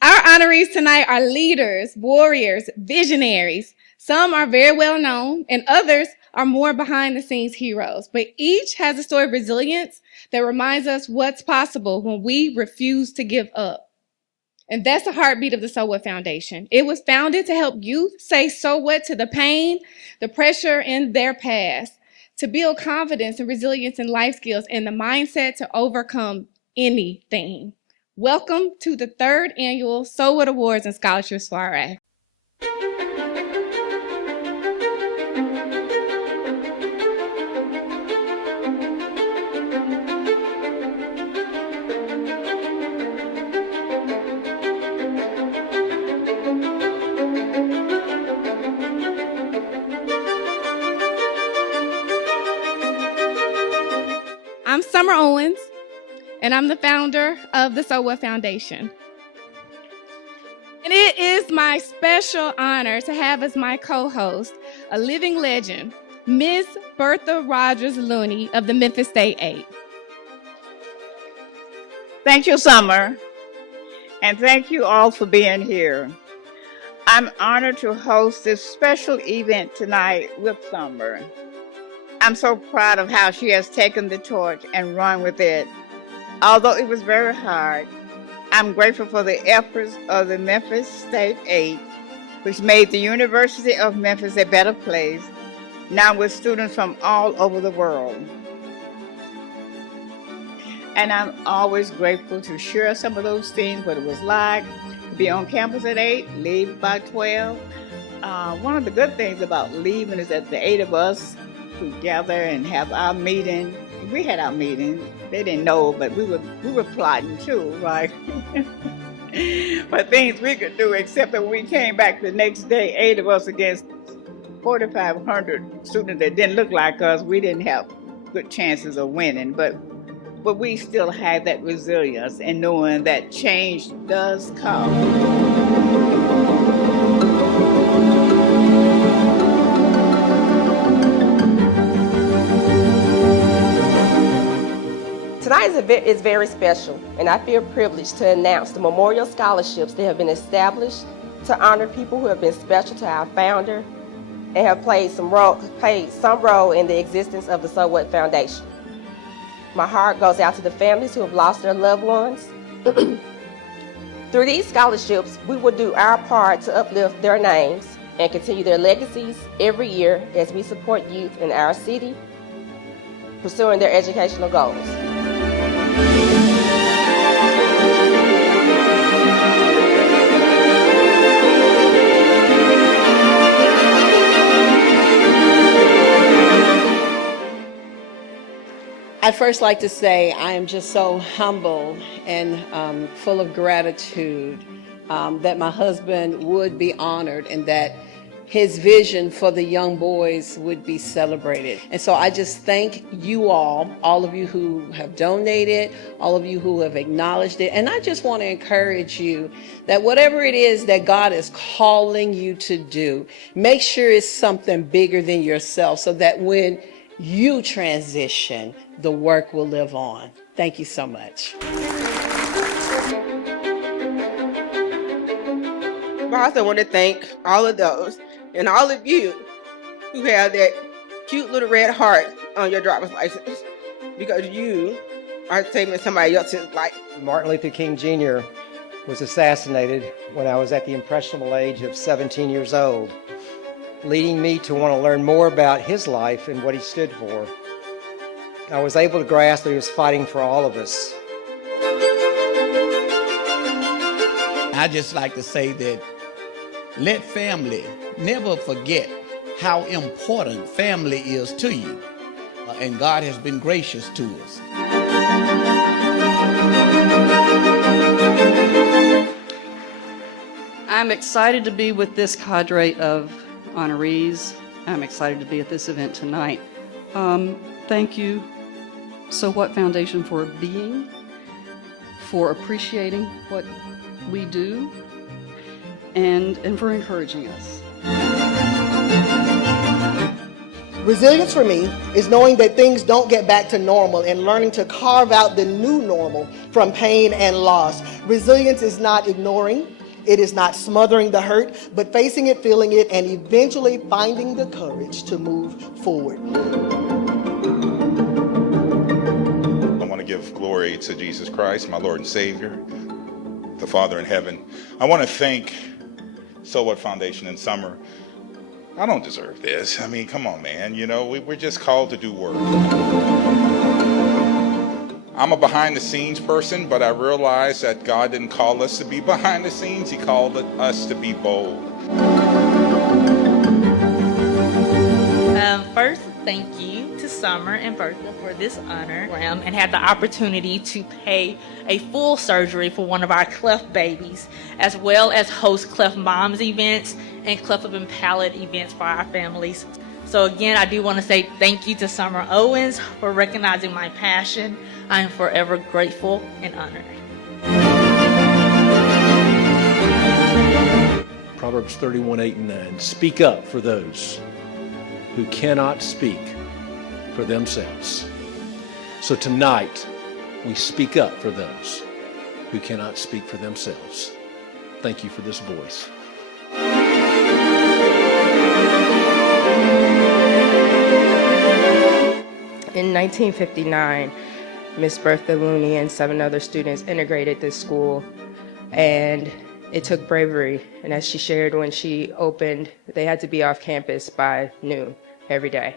Our honorees tonight are leaders, warriors, visionaries. Some are very well known, and others are more behind the scenes heroes. But each has a story of resilience that reminds us what's possible when we refuse to give up. And that's the heartbeat of the So What Foundation. It was founded to help youth say so what to the pain, the pressure in their past, to build confidence and resilience in life skills, and the mindset to overcome anything. Welcome to the third annual So What Awards and Scholarship Soiree. I'm Summer Owens, and I'm the founder of the So What Foundation. And it is my special honor to have as my co-host a living legend, Miss Bertha Rogers Looney of the Memphis State 8. Thank you, Summer, and thank you all for being here. I'm honored to host this special event tonight with Summer. I'm so proud of how she has taken the torch and run with it. Although it was very hard, I'm grateful for the efforts of the Memphis State 8, which made the University of Memphis a better place, now with students from all over the world. And I'm always grateful to share some of those things, what it was like to be on campus at 8, leave by 12. One of the good things about leaving is that the 8 of us who gather and have our meeting. We had our meeting. They didn't know, but we were plotting too, right? But things we could do, except that when we came back the next day, 8 of us against 4,500 students that didn't look like us, we didn't have good chances of winning. But we still had that resilience and knowing that change does come. Tonight is very special, and I feel privileged to announce the memorial scholarships that have been established to honor people who have been special to our founder and have played some role in the existence of the So What Foundation. My heart goes out to the families who have lost their loved ones. Through these scholarships, we will do our part to uplift their names and continue their legacies every year as we support youth in our city, pursuing their educational goals. I'd first like to say I am just so humble and full of gratitude that my husband would be honored and that his vision for the young boys would be celebrated. And so I just thank you all of you who have donated, all of you who have acknowledged it. And I just want to encourage you that whatever it is that God is calling you to do, make sure it's something bigger than yourself so that when you transition, the work will live on. Thank you so much. I also want to thank all of those and all of you who have that cute little red heart on your driver's license, because you are saving somebody else's life. Martin Luther King Jr. was assassinated when I was at the impressionable age of 17 years old, leading me to want to learn more about his life and what he stood for. I was able to grasp that he was fighting for all of us. I just like to say that let family never forget how important family is to you. And God has been gracious to us. I'm excited to be with this cadre of honorees. I'm excited to be at this event tonight. Thank you, So What Foundation, for being, for appreciating what we do, and for encouraging us. Resilience for me is knowing that things don't get back to normal and learning to carve out the new normal from pain and loss. Resilience is not ignoring, it is not smothering the hurt, but facing it, feeling it, and eventually finding the courage to move forward. I want to give glory to Jesus Christ, my Lord and Savior, the Father in heaven. I want to thank So What Foundation in Summer. I don't deserve this. I mean, come on, man. You know, we're just called to do work. I'm a behind the scenes person, but I realize that God didn't call us to be behind the scenes. He called us to be bold. First, thank you to Summer and Bertha for this honor and had the opportunity to pay a full surgery for one of our cleft babies, as well as host cleft moms events and cleft lip and palate events for our families. So again, I do want to say thank you to Summer Owens for recognizing my passion. I am forever grateful and honored. Proverbs 31:8-9. Speak up for those who cannot speak for themselves. So tonight, we speak up for those who cannot speak for themselves. Thank you for this voice. In 1959, Miss Bertha Looney and 7 other students integrated this school, and it took bravery. And as she shared, when she opened, they had to be off campus by noon every day.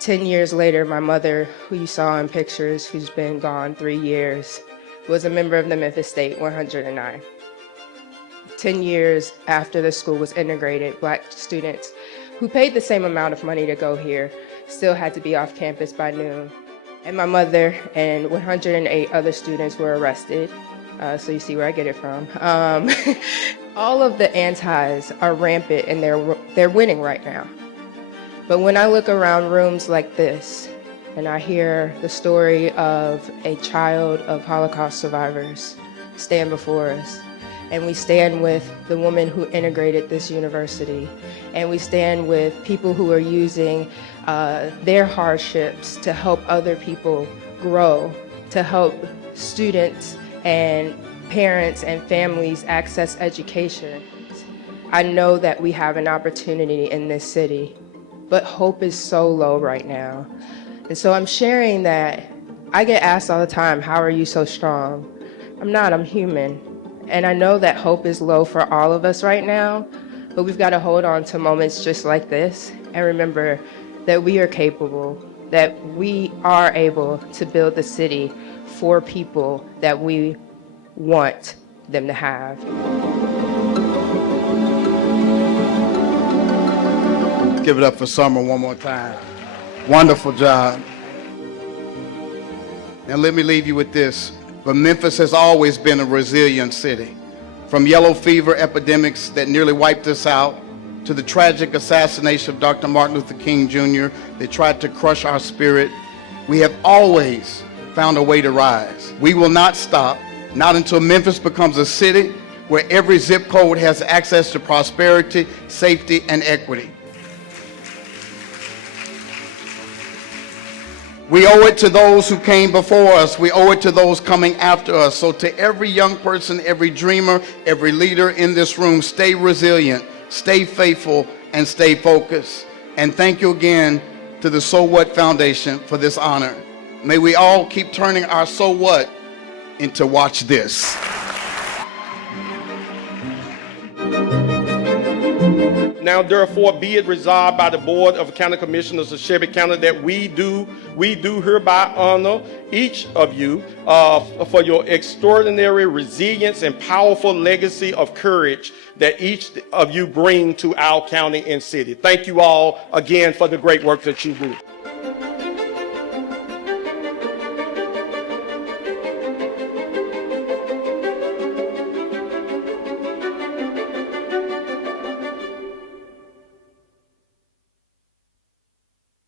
10 years later, my mother, who you saw in pictures, who's been gone 3 years, was a member of the Memphis State 109. 10 years after the school was integrated, Black students who paid the same amount of money to go here still had to be off campus by noon. And my mother and 108 other students were arrested. So you see where I get it from. All of the antis are rampant and they're winning right now. But when I look around rooms like this and I hear the story of a child of Holocaust survivors stand before us, and we stand with the woman who integrated this university, and we stand with people who are using their hardships to help other people grow, to help students and parents and families access education. I know that we have an opportunity in this city, but hope is so low right now. And so I'm sharing that. I get asked all the time, how are you so strong? I'm not, I'm human. And I know that hope is low for all of us right now, but we've got to hold on to moments just like this and remember that we are capable, that we are able to build the city for people that we want them to have. Give it up for Summer one more time. Wonderful job. Now let me leave you with this. But Memphis has always been a resilient city. From yellow fever epidemics that nearly wiped us out, to the tragic assassination of Dr. Martin Luther King Jr. that tried to crush our spirit, we have always found a way to rise. We will not stop, not until Memphis becomes a city where every zip code has access to prosperity, safety, and equity. We owe it to those who came before us. We owe it to those coming after us. So to every young person, every dreamer, every leader in this room, stay resilient, stay faithful, and stay focused. And thank you again to the So What Foundation for this honor. May we all keep turning our so what into watch this. Now therefore be it resolved by the Board of County Commissioners of Shelby County that we do hereby honor each of you for your extraordinary resilience and powerful legacy of courage that each of you bring to our county and city. Thank you all again for the great work that you do.